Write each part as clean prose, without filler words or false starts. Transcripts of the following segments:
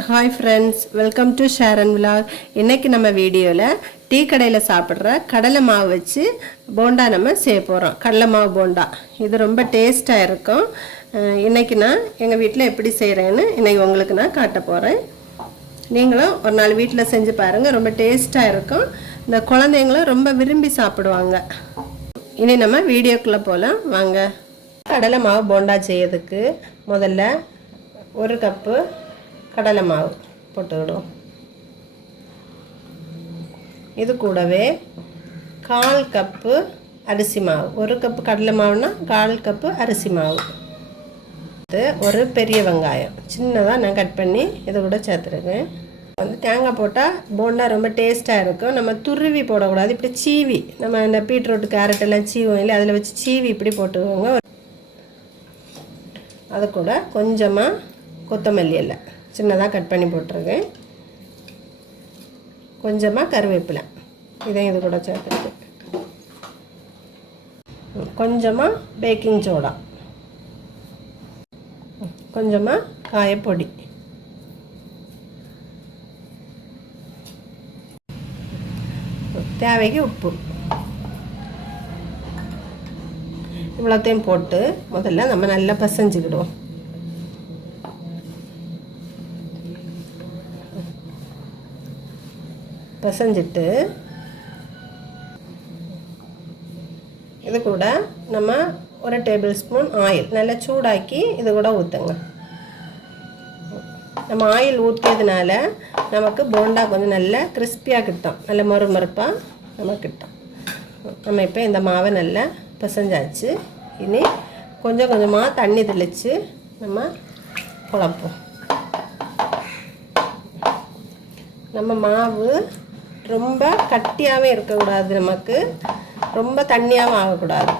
Hi friends, welcome to Share and Vlog. இன்னைக்கு நம்ம வீடியோல டீ கடையில சாப்பிடுற கடலை மாவு வச்சு போண்டா நம்ம செய்ய போறோம். கடலை மாவு போண்டா. இது ரொம்ப டேஸ்டா இருக்கும். இன்னைக்கு நான் எங்க வீட்ல எப்படி செய்றேன்னு இன்னைக்கு உங்களுக்கு நான் காட்ட போறேன். நீங்களும் ஒரு நாள் வீட்ல செஞ்சு பாருங்க. ரொம்ப டேஸ்டா இருக்கும். இந்த குழந்தைகளும் ரொம்ப விரும்பி சாப்பிடுவாங்க. இனி நம்ம வீடியோக்குள்ள போலாம் வாங்க. கடலை மாவு போண்டா செய்யறதுக்கு முதல்ல 1 கப்பு கடலை மாவு போட்டுவிடுவோம். இது கூடவே 1/4 கப்பு அரிசி மாவு. 1 கப்பு கடலை மாவுனா 1/4 கப்பு அரிசி மாவு. இது ஒரு பெரிய வெங்காயம் சின்னதாக நான் கட் பண்ணி இது கூட சேர்த்துருக்கேன். தேங்காய் போட்டால் போண்டா ரொம்ப டேஸ்ட்டாக இருக்கும். நம்ம துருவி போடக்கூடாது, இப்படி சீவி நம்ம இந்த பீட்ரூட் கேரட் எல்லாம் சீவும் இல்லை, அதில் வச்சு சீவி இப்படி போட்டுக்கோங்க. அது கூட கொஞ்சமாக கொத்தமல்லி இலை சின்னதாக கட் பண்ணி போட்டிருக்கேன். கொஞ்சமாக கருவேப்பிலை இதையும் இது கூட சேர்த்துருக்கு. கொஞ்சமாக பேக்கிங் சோடா, கொஞ்சமாக காயப்பொடி, தேவைக்கு உப்பு, இவ்வளோத்தையும் போட்டு முதல்ல நம்ம நல்லா பிசைஞ்சுக்கிடுவோம். பிசைஞ்சிட்டு இது கூட நம்ம 1 டேபிள் ஸ்பூன் ஆயில் நல்லா சூடாக்கி இது கூட ஊற்றுங்க. நம்ம ஆயில் ஊற்றியதுனால நமக்கு போண்டா கொஞ்சம் நல்லா கிறிஸ்பியாக கிட்டும், நல்ல மறுமறுப்பாக நமக்கு கிட்டும். நம்ம இப்போ இந்த மாவை நல்லா பிசைஞ்சாச்சு. இனி கொஞ்சம் கொஞ்சமாக தண்ணி தெளித்து நம்ம குழப்போம். நம்ம மாவு ரொம்ப கட்டியாகவே இருக்கக்கூடாது, நமக்கு ரொம்ப தண்ணியாகவும் ஆகக்கூடாது.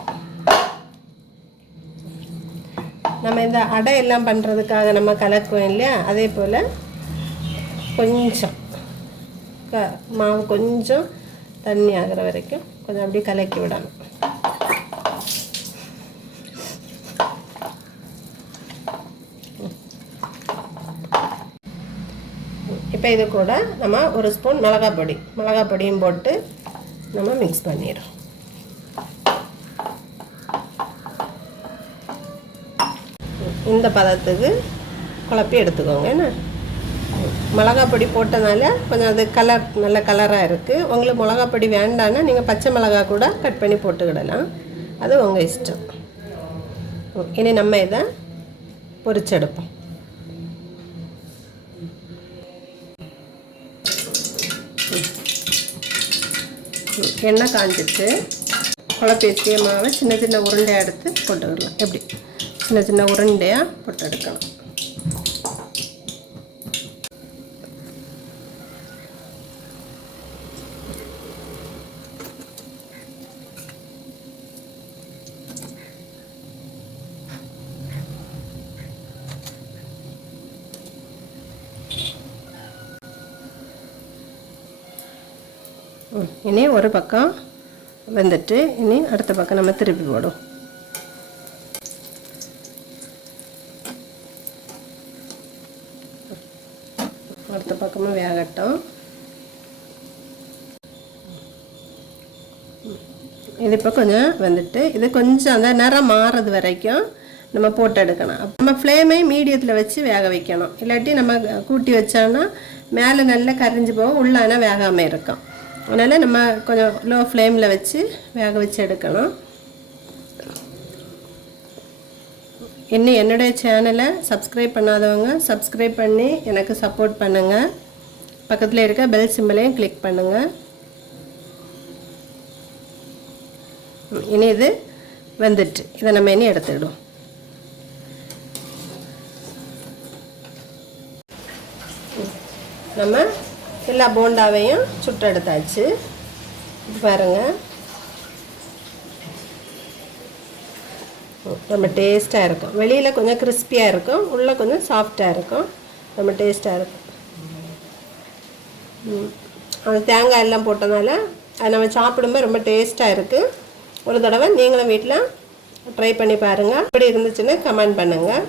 நம்ம இந்த அடை எல்லாம் பண்ணுறதுக்காக நம்ம கலக்குவோம் இல்லையா, அதே போல் கொஞ்சம் மாவு கொஞ்சம் தண்ணி ஆகிற வரைக்கும் கொஞ்சம் அப்படியே கலக்கி விடணும். இப்போ இது கூட நம்ம 1 ஸ்பூன் மிளகாய் பொடியும் போட்டு நம்ம மிக்ஸ் பண்ணிடுறோம். இந்த பதத்துக்கு குழப்பி எடுத்துக்கோங்க. என்ன மிளகாய் பொடி போட்டனால கொஞ்சம் அது கலர் நல்ல கலராக இருக்குது. உங்களுக்கு மிளகாய் பொடி வேண்டான்னா நீங்கள் பச்சை மிளகாய் கூட கட் பண்ணி போட்டுக்கிடலாம், அது உங்கள் இஷ்டம். இனி நம்ம இதை பொரிச்செடுப்போம். எண்ணெய் காஞ்சிட்டு குழப்பி வச்சிய மாவை சின்ன சின்ன உருண்டையாக எடுத்து போட்டுக்கலாம். எப்படி சின்ன சின்ன உருண்டையாக போட்டு எடுக்கலாம். இனி ஒரு பக்கம் வெந்துட்டு இனி அடுத்த பக்கம் நம்ம திருப்பி போடும். அடுத்த பக்கமும் வேகட்டும். இது இப்போ கொஞ்சம் வெந்துட்டு இது கொஞ்சம் அந்த நிறம் மாறுறது வரைக்கும் நம்ம போட்டு எடுக்கணும். நம்ம ஃப்ளேமை மீடியத்தில் வச்சு வேக வைக்கணும், இல்லாட்டி நம்ம கூட்டி வச்சோன்னா மேலே நல்லா கரிஞ்சு போகும், உள்ளானா வேகாமல் இருக்கும். அதனால் நம்ம கொஞ்சம் லோ ஃப்ளேமில் வச்சு வேக வச்சு எடுக்கணும். இன்னும் என்னுடைய சேனலை சப்ஸ்கிரைப் பண்ணாதவங்க சப்ஸ்கிரைப் பண்ணி எனக்கு சப்போர்ட் பண்ணுங்கள். பக்கத்தில் இருக்க பெல் சிம்பலையும் கிளிக் பண்ணுங்கள். இனி இது வந்துட்டு இதை நம்ம இனி எடுத்துக்கிடுவோம். நம்ம எல்லா போண்டாவையும் சுட்டு எடுத்தாச்சு. பாருங்கள், ரொம்ப டேஸ்ட்டாக இருக்கும். வெளியில் கொஞ்சம் கிறிஸ்பியாக இருக்கும், உள்ளே கொஞ்சம் சாஃப்டாக இருக்கும். ரொம்ப டேஸ்ட்டாக இருக்கும். அந்த தேங்காய் எல்லாம் போட்டனால அது நம்ம சாப்பிடும்போது ரொம்ப டேஸ்ட்டாக இருக்குது. ஒரு தடவை நீங்களும் வீட்டில் ட்ரை பண்ணி பாருங்கள். எப்படி இருந்துச்சுன்னு கமெண்ட் பண்ணுங்கள்.